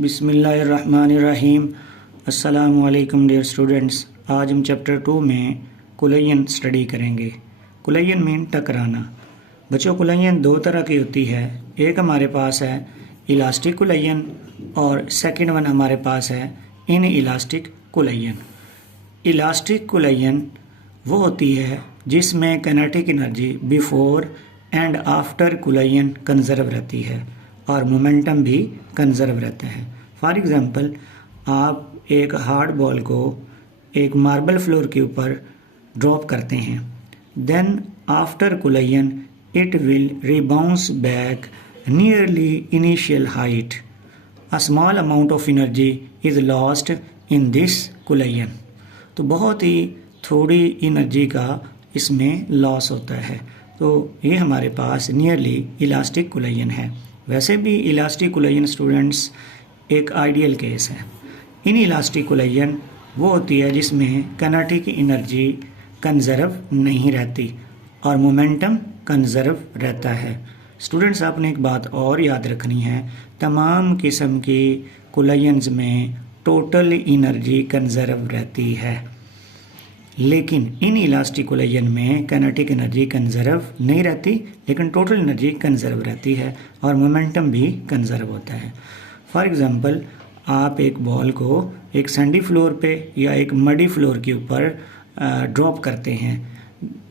बिस्मिल्लाहिर्रहमानिर्रहीम। अस्सलामु अलैकुम डियर स्टूडेंट्स। आज हम चैप्टर 2 में कुलयन स्टडी करेंगे। कुलयन मीन टकराना। बच्चों, कुलयन दो तरह की होती है। एक हमारे पास है इलास्टिक कुलयन और सेकंड वन हमारे पास है इन इलास्टिक कुलयन। इलास्टिक कुलयन वो होती है जिसमें kinetic energy before and after collision conserve रहती है और मोमेंटम भी कंजर्व रहता है। फॉर एग्जांपल, आप एक हार्ड बॉल को एक मार्बल फ्लोर के ऊपर ड्रॉप करते हैं, then after collision it will rebounce back nearly initial height. A small amount of energy is lost in this collision. तो बहुत ही थोड़ी एनर्जी का इसमें लॉस होता है। तो ये हमारे पास नियरली इलास्टिक कुलयन है। वैसे भी इलास्टिक कुलयन स्टूडेंट्स एक आइडियल केस है। इन इलास्टिक कुलयन वो होती है जिसमें काइनेटिक एनर्जी कंजर्व नहीं रहती और मोमेंटम कंजर्व रहता है। स्टूडेंट्स, आपने एक बात और याद रखनी है, तमाम किस्म की कुलयंस में टोटल एनर्जी कंजर्व रहती है, लेकिन इन इलास्टिक कुलयन में काइनेटिक एनर्जी कंजर्व नहीं रहती, लेकिन टोटल एनर्जी कंजर्व रहती है और मोमेंटम भी कंजर्व होता है। फॉर एग्जांपल, आप एक बॉल को एक सैंडी फ्लोर पे या एक मडी फ्लोर के ऊपर ड्रॉप करते हैं,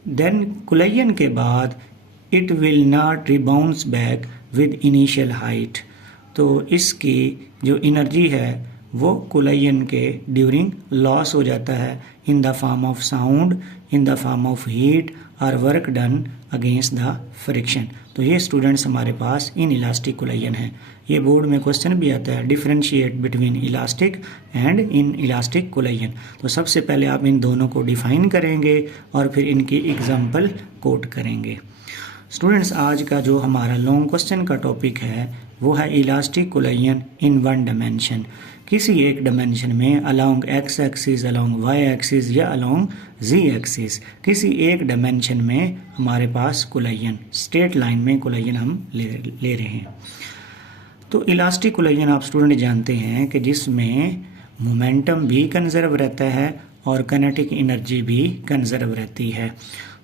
देन कुलयन के बाद it will not rebounce back with initial height. तो इसकी जो एनर्जी है वो कुलयन के ड्यूरिंग लॉस हो जाता है in the form of sound, in the form of heat और work done against the friction. तो ये स्टूडेंट्स हमारे पास इन इलास्टिक कुलयन है। ये बोर्ड में क्वेश्चन भी आता है, differentiate between elastic and inelastic collision. तो सबसे पहले आप इन दोनों को डिफाइन करेंगे और फिर इनकी एग्जाम्पल कोट करेंगे। स्टूडेंट्स, आज का जो हमारा लॉन्ग क्वेश्चन का टॉपिक है वो है elastic collision in one dimension. किसी एक डायमेंशन में along x axis, along y axis या अलोंग जी एक्सिस, किसी एक डायमेंशन में हमारे पास कुलयन, स्ट्रेट लाइन में कुलयन हम ले रहे हैं। तो इलास्टिक कुलयन आप स्टूडेंट जानते हैं कि जिसमें मोमेंटम भी कंजर्व रहता है और काइनेटिक एनर्जी भी कंजर्व रहती है।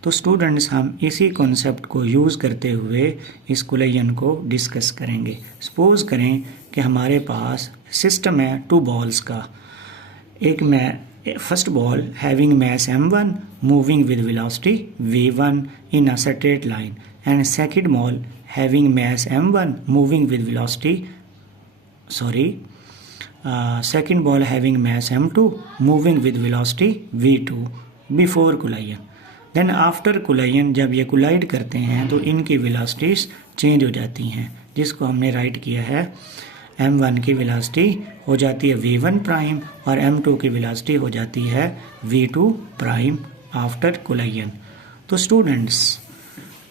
तो स्टूडेंट्स, हम इसी कॉन्सेप्ट को यूज़ करते हुए इस कुलयन को डिस्कस करेंगे। सपोज करें कि हमारे पास सिस्टम है टू बॉल्स का। First ball having mass m1 moving with velocity v1 in a straight line and second ball having mass m1 moving with velocity second ball having mass m2 moving with velocity v2 before collision। Then after collision जब ये collide करते हैं तो इनकी velocities change हो जाती हैं, जिसको हमने राइट किया है m1 की वेलोसिटी हो जाती है v1 प्राइम और m2 की वेलोसिटी हो जाती है v2 प्राइम आफ्टर कुलयन। तो स्टूडेंट्स,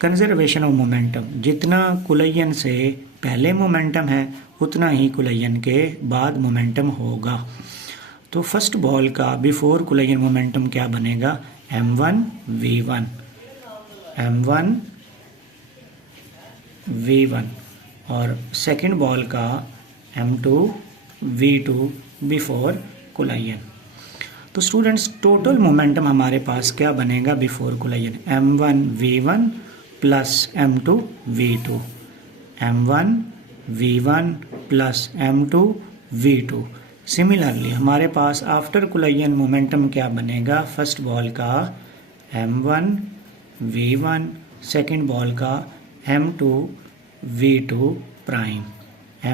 कंजर्वेशन ऑफ मोमेंटम, जितना कुलयन से पहले मोमेंटम है उतना ही कुलयन के बाद मोमेंटम होगा। तो फर्स्ट बॉल का बिफोर कुलयन मोमेंटम क्या बनेगा? m1 v1, m1 v1 और सेकंड बॉल का m2 v2 बिफोर कुलयन। तो स्टूडेंट्स, टोटल मोमेंटम हमारे पास क्या बनेगा before collision? m1 v1 plus m2 v2, m1 v1 plus m2 v2। Similarly हमारे पास आफ्टर कुलयन मोमेंटम क्या बनेगा? फर्स्ट बॉल का m1 v1, सेकंड बॉल का m2 v2 prime,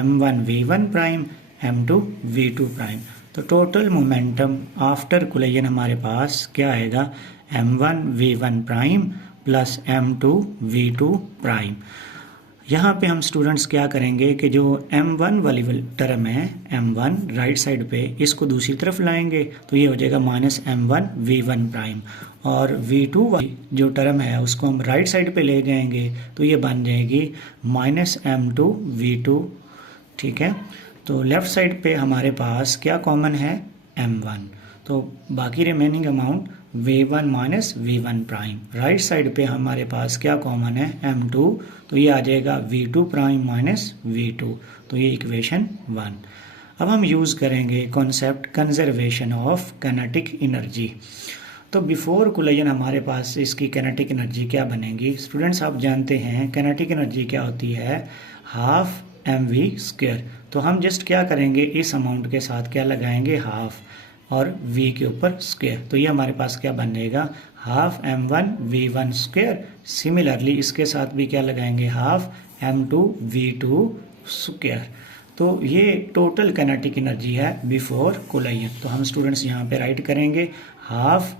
m1 v1 prime, m2 v2 prime. तो टोटल मोमेंटम आफ्टर कुलयन हमारे पास क्या आएगा? m1 v1 prime plus m2 v2 prime. यहाँ पे हम स्टूडेंट्स क्या करेंगे कि जो m1 वाली टर्म है, m1 राइट साइड पे, इसको दूसरी तरफ लाएंगे तो ये हो जाएगा माइनस m1 v1 प्राइम, और v2 वाली जो टर्म है उसको हम राइट साइड पे ले जाएंगे तो ये बन जाएगी माइनस m2 v2। ठीक है, तो लेफ्ट साइड पे हमारे पास क्या कॉमन है? m1। तो बाकी remaining amount v1 minus v1 prime. Right side पे हमारे पास क्या कॉमन है? m2, तो ये आ जाएगा v2 प्राइम माइनस v2। तो ये इक्वेशन 1। अब हम यूज़ करेंगे concept conservation of kinetic energy. तो बिफोर कुलयन हमारे पास इसकी काइनेटिक एनर्जी क्या बनेगी? स्टूडेंट्स आप जानते हैं काइनेटिक एनर्जी क्या होती है, हाफ mv²। तो हम जस्ट क्या करेंगे, इस अमाउंट के साथ क्या लगाएंगे, हाफ, और v के ऊपर स्क्वायर। तो ये हमारे पास क्या बनेगा, हाफ m1v1²। सिमिलरली इसके साथ भी क्या लगाएंगे, हाफ m2v2²। तो ये टोटल काइनेटिक एनर्जी है बिफोर कुलयन। तो हम स्टूडेंट्स यहाँ पे राइट करेंगे half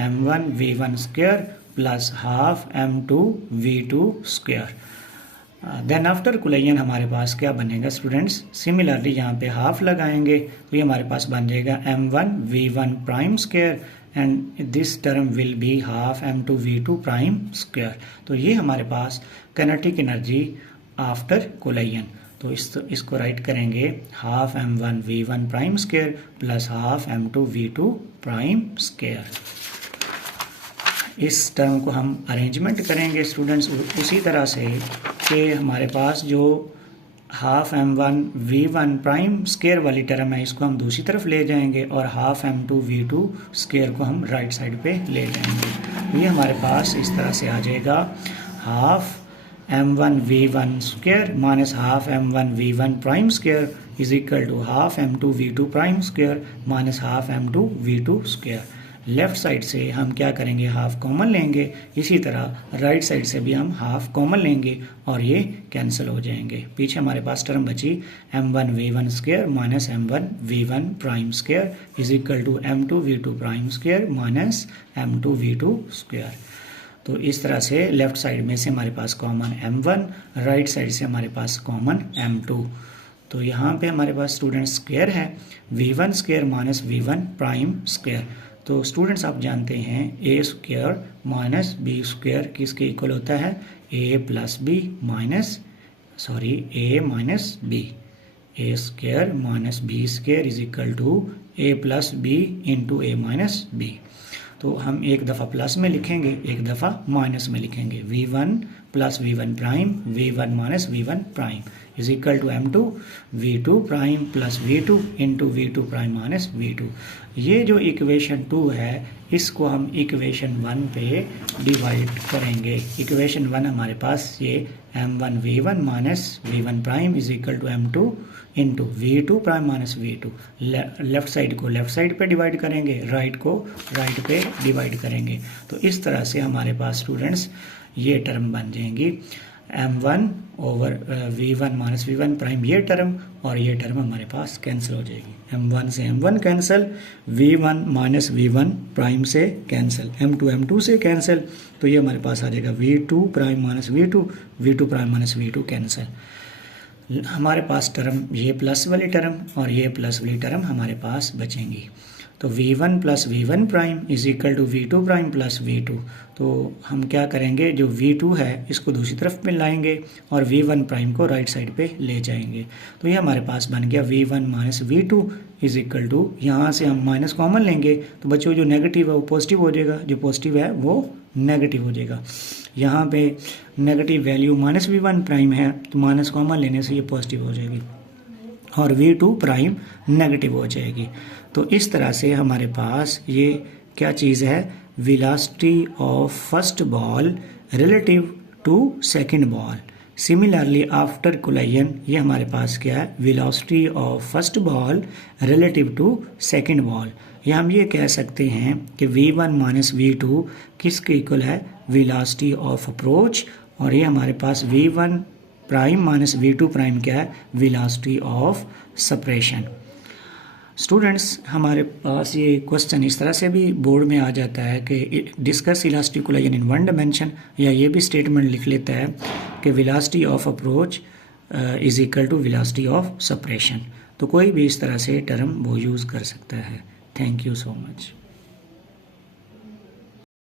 m1v1² plus half m2v2²। Then after collision हमारे पास क्या बनेगा स्टूडेंट्स, सिमिलरली यहाँ पे हाफ लगाएंगे तो ये हमारे पास बन जाएगा m1v1'² and this term will be half m2v2'²। तो ये हमारे पास काइनेटिक एनर्जी आफ्टर कुलयन। तो इसको राइट करेंगे half m1v1'² plus half m2v2'²। इस टर्म को हम अरेंजमेंट करेंगे स्टूडेंट्स उसी तरह से कि हमारे पास जो हाफ m1v1'² वाली टर्म है इसको हम दूसरी तरफ ले जाएंगे और हाफ m2v2² को हम राइट साइड पे ले जाएंगे। तो ये हमारे पास इस तरह से आ जाएगा half m1v1² minus half m1v1'² is equal to half m2v2'² minus half m2v2²। Left side से हम क्या करेंगे, हाफ कॉमन लेंगे, इसी तरह राइट साइड से भी हम हाफ कॉमन लेंगे और ये कैंसिल हो जाएंगे। पीछे हमारे पास टर्म बची m1v1² minus m1v1'² is equal to m2v2'² minus m2v2²। तो इस तरह से लेफ्ट साइड में से हमारे पास कॉमन m1, राइट साइड से हमारे पास कॉमन m2। तो यहाँ पे हमारे पास स्टूडेंट स्क्वायर है v1² माइनस v1'²। तो स्टूडेंट्स आप जानते हैं a² माइनस b² किसके इक्वल होता है, a minus b a² minus b² is equal to a plus b into a minus b। तो हम एक दफ़ा प्लस में लिखेंगे, एक दफ़ा माइनस में लिखेंगे, v1 plus v1 prime v1 minus v1 prime is equal to m2v2 prime plus v2 into v2 prime minus v2। ये जो इक्वेशन 2 है इसको हम इक्वेशन 1 पे डिवाइड करेंगे। इक्वेशन 1 हमारे पास ये m1v1 minus v1 prime is equal to m2 into v2 prime minus v2। Left side को लेफ्ट साइड पे डिवाइड करेंगे, राइट को राइट पे डिवाइड करेंगे। तो इस तरह से हमारे पास स्टूडेंट्स ये टर्म बन जाएंगी m1 over v1 minus v1 prime ये टर्म, और ये टर्म हमारे पास कैंसिल हो जाएगी। m1 से m1 cancel, v1 minus v1 prime से कैंसिल, m2 m2 से कैंसिल। तो ये हमारे पास आ जाएगा v2 prime minus v2 prime minus v2 cancel. हमारे पास टर्म ये प्लस वाली टर्म और ये प्लस वाली टर्म हमारे पास बचेंगी। तो v1 plus v1 prime is equal to v2 prime plus v2। तो हम क्या करेंगे, जो v2 है इसको दूसरी तरफ में लाएंगे और v1 प्राइम को राइट साइड पे ले जाएंगे। तो ये हमारे पास बन गया v1 minus v2 is equal to, यहाँ से हम माइनस कॉमन लेंगे तो बच्चों जो नेगेटिव है वो पॉजिटिव हो जाएगा, जो पॉजिटिव है वो नेगेटिव हो जाएगा। यहाँ पे negative value minus v1 prime है तो माइनस कॉमन लेने से ये पॉजिटिव हो जाएगी और v2 प्राइम नेगेटिव हो जाएगी। तो इस तरह से हमारे पास ये क्या चीज़ है, velocity of first ball relative to second ball. Similarly after collision ये हमारे पास क्या है, velocity of first ball relative to second ball. या हम ये कह सकते हैं कि v1 माइनस v2 किसके इक्वल है, वेलोसिटी ऑफ अप्रोच, और ये हमारे पास v1 prime minus v2 prime क्या है, वेलोसिटी ऑफ सेपरेशन। स्टूडेंट्स हमारे पास ये क्वेश्चन इस तरह से भी बोर्ड में आ जाता है कि discuss elastic collision in one dimension, या ये भी स्टेटमेंट लिख लेता है कि velocity of approach is equal to velocity of separation. तो कोई भी इस तरह से टर्म वो यूज़ कर सकता है। Thank you so much.